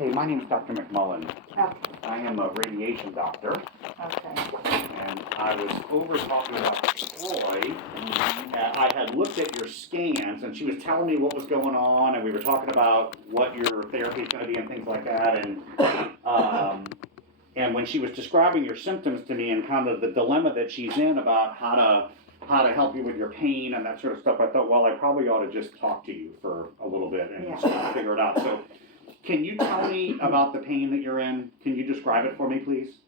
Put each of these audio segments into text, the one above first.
Hey, my name is Dr. McMullen. Okay. I am a radiation doctor, Okay. and I was over talking about Troy. I had looked at your scans, and she was telling me what was going on, and we were talking about what your therapy is going to be and things like that. And when she was describing your symptoms to me and kind of the dilemma that she's in about how to help you with your pain and that sort of stuff, I thought, well, I probably ought to just talk to you for a little bit and sort of figure it out. So, can you tell me about the pain that you're in? Can you describe it for me, please?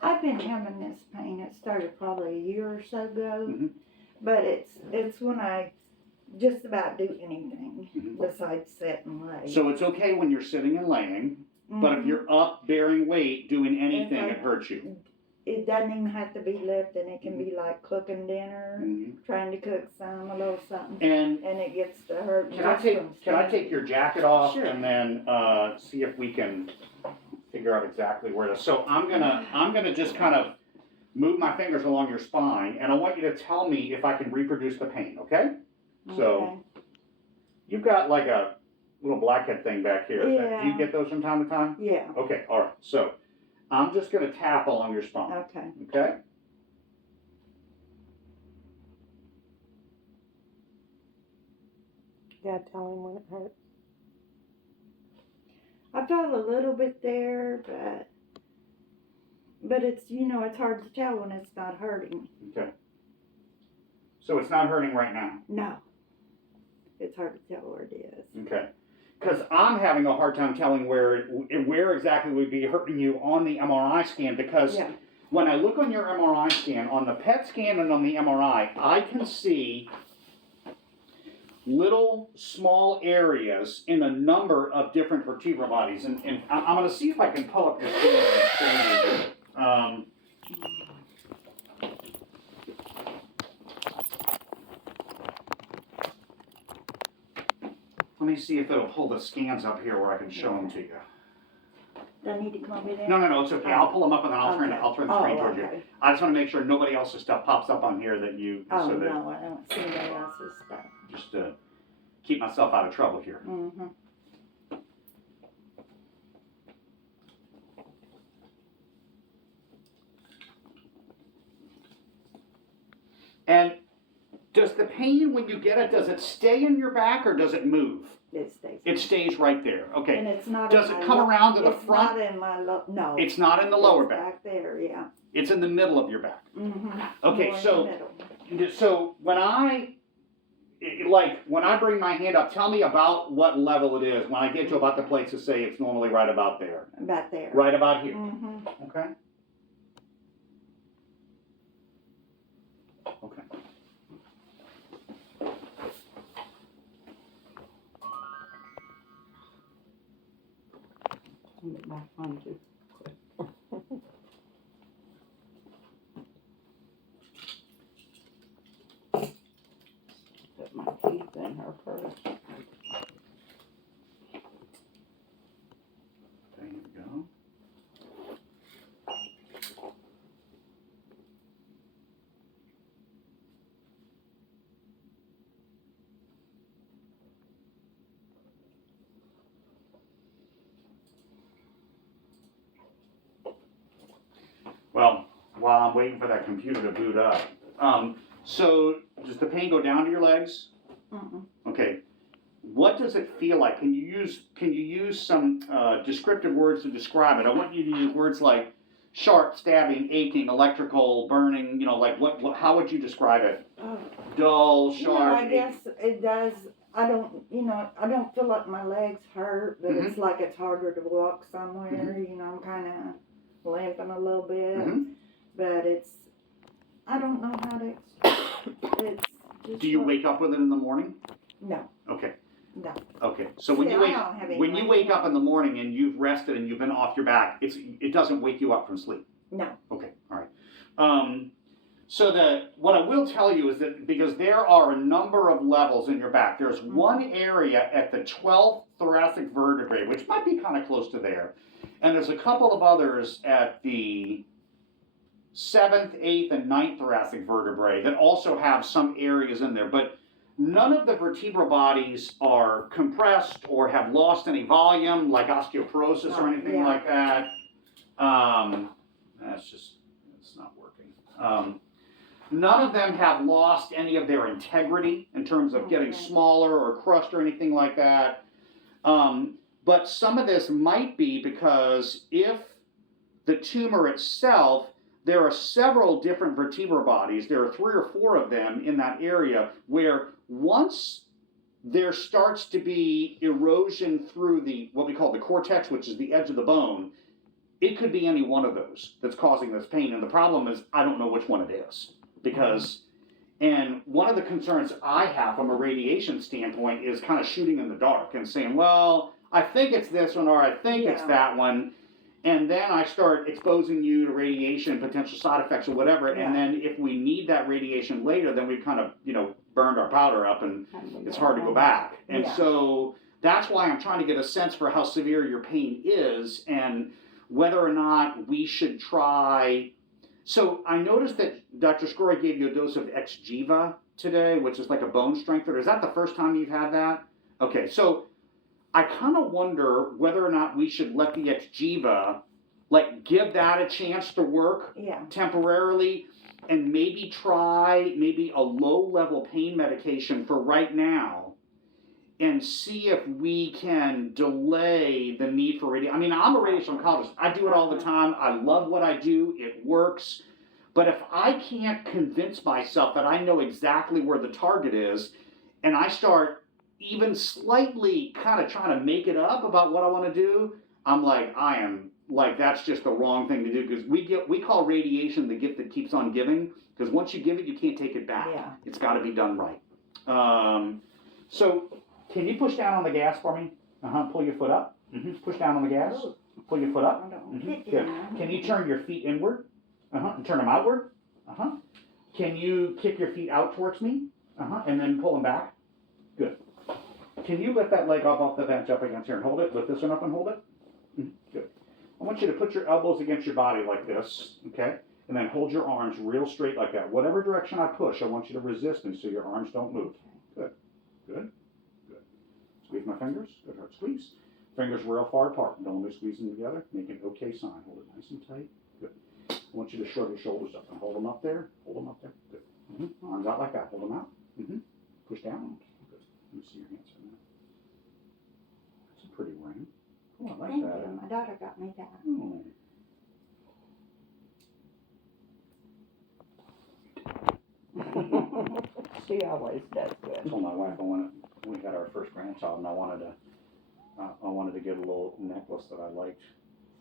I've been having this pain. It started probably a year or so ago, Mm-hmm. but it's when I just about do anything besides sit and lay. So it's okay when you're sitting and laying, but if you're up bearing weight, doing anything, it hurts you. It doesn't even have to be lifting. It can be like cooking dinner, trying to cook a little something, and it gets to hurt. Can I take your jacket off? Sure. And then see if we can figure out exactly where to. So I'm gonna just kind of move my fingers along your spine, and I want you to tell me if I can reproduce the pain. Okay? So you've got like a little blackhead thing back here. Yeah. Do you get those from time to time? Yeah. Okay. All right. So I'm just gonna tap along your spine. Okay. Okay? Yeah, tell him when it hurts. I felt a little bit there, but it's it's hard to tell when it's not hurting. Okay. So it's not hurting right now? No. It's hard to tell where it is. Okay. Because I'm having a hard time telling where exactly would be hurting you on the MRI scan, because when I look on your MRI scan, on the PET scan and on the MRI, I can see little small areas in a number of different vertebral bodies. And I'm going to see if I can pull up your scan. Let me see if it'll pull the scans up here where I can show them to you. Do I need to come over there? No, it's okay. I'll pull them up and then I'll turn the screen towards you. Okay. I just want to make sure nobody else's stuff pops up on here that you. Oh, so that no, I don't see anybody else's stuff. Just to keep myself out of trouble here. Mm-hmm. And does the pain, when you get it, does it stay in your back or does it move? It stays. It stays right there. Okay. And it's not. Does it come around to the front? It's not in my no. It's not in the lower back. Back there, yeah. It's in the middle of your back. Mm-hmm. Okay, so when I bring my hand up, tell me about what level it is. When I get to about the place to say it's normally right about there. About there. Right about here. Mm-hmm. Okay. Okay. Get back on too. Put my teeth in her first. There you go. Well, while I'm waiting for that computer to boot up, so does the pain go down to your legs? Mm-mm. Okay. What does it feel like? Can you use some descriptive words to describe it? I want you to use words like sharp, stabbing, aching, electrical, burning. Like what? How would you describe it? Oh. Dull, sharp. I guess it does. I don't feel like my legs hurt, but it's like it's harder to walk somewhere. I'm kind of limping a little bit, but I don't know how to. It's just. Do you wake up with it in the morning? No. Okay. No. Okay. So when you wake up in the morning and you've rested and you've been off your back, it doesn't wake you up from sleep. No. Okay. All right. So what I will tell you is that because there are a number of levels in your back, there's one area at the 12th thoracic vertebrae, which might be kind of close to there, and there's a couple of others at the 7th, 8th, and 9th thoracic vertebrae that also have some areas in there. But none of the vertebral bodies are compressed or have lost any volume, like osteoporosis or anything Yeah. like that. It's not working. None of them have lost any of their integrity in terms of getting Okay. smaller or crushed or anything like that. But some of this might be because if the tumor itself, there are several different vertebral bodies, there are 3 or 4 of them in that area, where once there starts to be erosion through the, what we call the cortex, which is the edge of the bone, it could be any one of those that's causing this pain. And the problem is, I don't know which one it is. Because, and one of the concerns I have from a radiation standpoint is kind of shooting in the dark and saying, well, I think it's this one, or I think it's Yeah. that one. And then I start exposing you to radiation, potential side effects or whatever. Yeah. And then if we need that radiation later, then we've kind of, burned our powder up and it's hard to go back. And Yeah. so that's why I'm trying to get a sense for how severe your pain is and whether or not we should try. So I noticed that Dr. Scory gave you a dose of Xgeva today, which is like a bone strengthener. Is that the first time you've had that? Okay, so I kind of wonder whether or not we should let the Xgeva, give that a chance to work Yeah. temporarily and maybe try a low-level pain medication for right now and see if we can delay the need for radiation. I mean, I'm a radiation oncologist. I do it all the time. I love what I do. It works. But if I can't convince myself that I know exactly where the target is, and I start even slightly kind of trying to make it up about what I want to do, I'm like, that's just the wrong thing to do, because we call radiation the gift that keeps on giving, because once you give it, you can't take it back. Yeah. It's got to be done right. So can you push down on the gas for me? Pull your foot up. Push down on the gas. Pull your foot I up. don't Good. kick it now. Can you turn your feet inward? And turn them outward. Can you kick your feet out towards me? And then pull them back. Good. Can you lift that leg up off the bench up against here and hold it? Lift this one up and hold it. Good. I want you to put your elbows against your body like this, okay? And then hold your arms real straight like that. Whatever direction I push, I want you to resist me so your arms don't move. Good. Good. Good. Squeeze my fingers. Good. Hard squeeze. Fingers real far apart. Don't only squeeze them together. Make an okay sign. Hold it nice and tight. Good. I want you to shrug your shoulders up and hold them up there. Hold them up there. Good. Arms out like that. Hold them out. Push down. Good. Let me see your hands for a minute. That's a pretty ring. Oh, I like Thank that. you. My daughter got me that. Oh. She always does I good. told my wife we had our first grandchild, and I wanted to get a little necklace that I liked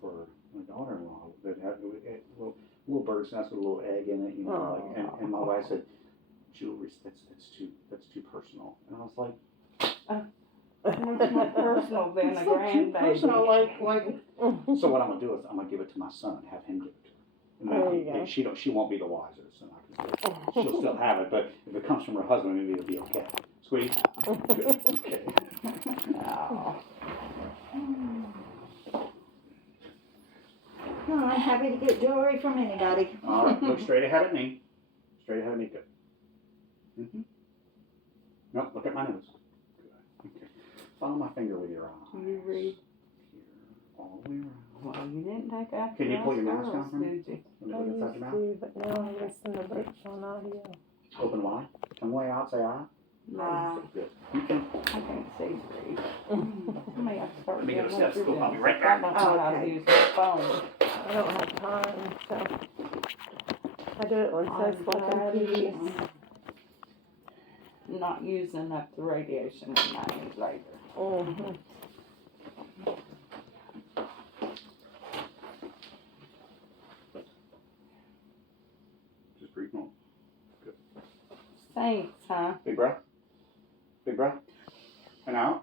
for my daughter-in-law that had a little bird's nest with a little egg in it, and my wife said, jewelry, that's too personal, and I was like, It's more personal than a it's not too grandbaby. personal, so what I'm gonna do is I'm gonna give it to my son and have him give it to her. There you go. And she won't be the wiser, so she'll still have it, but if it comes from her husband, maybe it'll be okay. Squeeze? Good. Okay. Oh. Oh, I'm happy to get jewelry from anybody. All right, look straight ahead at me. Straight ahead at me, good. No, look at my nose. Good. Okay. Follow my finger with your eye. You read. Here, all the way around. Well, you didn't take out Can you pull your mask girls, down for me? did you? Let me look inside your mouth. But now I listen to books on audio. Open wide. Tongue way out, say aye. Good. Okay. I can't see read. I may have to start Let me get a doing what stethoscope. you're I'll be doing. right I back. don't know how to Okay. use my phone. I don't have time, so I do it when it says what I use. Not using up the radiation in 9 years later. Just breathe normal. Thanks, huh? Big breath. Big breath. And out.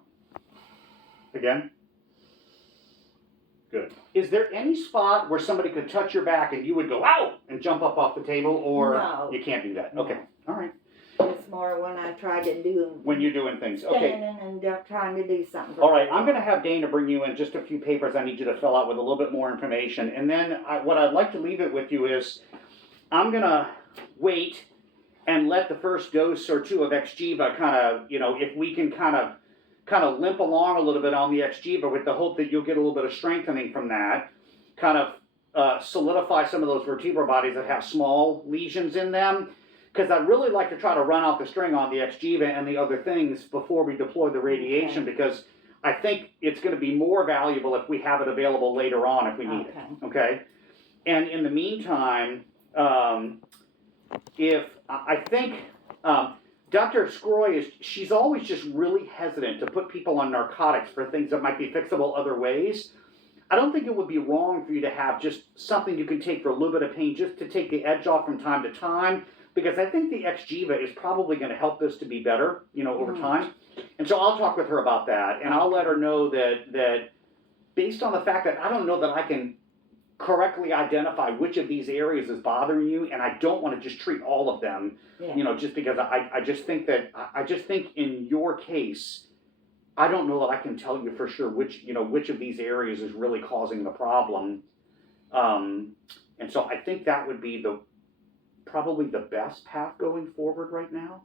Again. Good. Is there any spot where somebody could touch your back and you would go, ow, and jump up off the table, or No. you can't do that? Okay. All right. It's more when I try to do. When you're doing things. Okay. Standing and trying to do something. All right, I'm going to have Dana bring you in just a few papers I need you to fill out with a little bit more information. And then what I'd like to leave it with you is I'm going to wait and let the first dose or two of Xgeva kind of, if we can kind of limp along a little bit on the Xgeva with the hope that you'll get a little bit of strengthening from that, kind of solidify some of those vertebral bodies that have small lesions in them. Because I'd really like to try to run out the string on the Xgeva and the other things before we deploy the radiation, because I think it's going to be more valuable if we have it available later on if we need it. Okay? And in the meantime, if I think Dr. Scroy she's always just really hesitant to put people on narcotics for things that might be fixable other ways. I don't think it would be wrong for you to have just something you can take for a little bit of pain, just to take the edge off from time to time, because I think the Xgeva is probably going to help this to be better, over time. And so I'll talk with her about that, and I'll let her know that based on the fact that I don't know that I can correctly identify which of these areas is bothering you, and I don't want to just treat all of them, just because I just think in your case, I don't know that I can tell you for sure which of these areas is really causing the problem. And so I think that would be probably the best path going forward right now.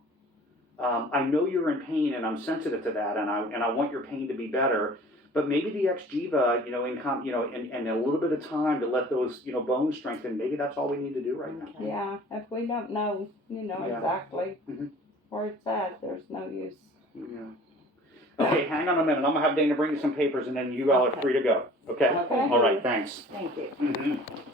I know you're in pain, and I'm sensitive to that, and I want your pain to be better. But maybe the Xgeva, and a little bit of time to let those, bones strengthen. Maybe that's all we need to do right now. Yeah, if we don't know, exactly where it's at, there's no use. Yeah. Okay, hang on a minute. I'm gonna have Dana bring you some papers, and then you all are free to go. Okay. Okay. All right. Thanks. Thank you. Mm-hmm.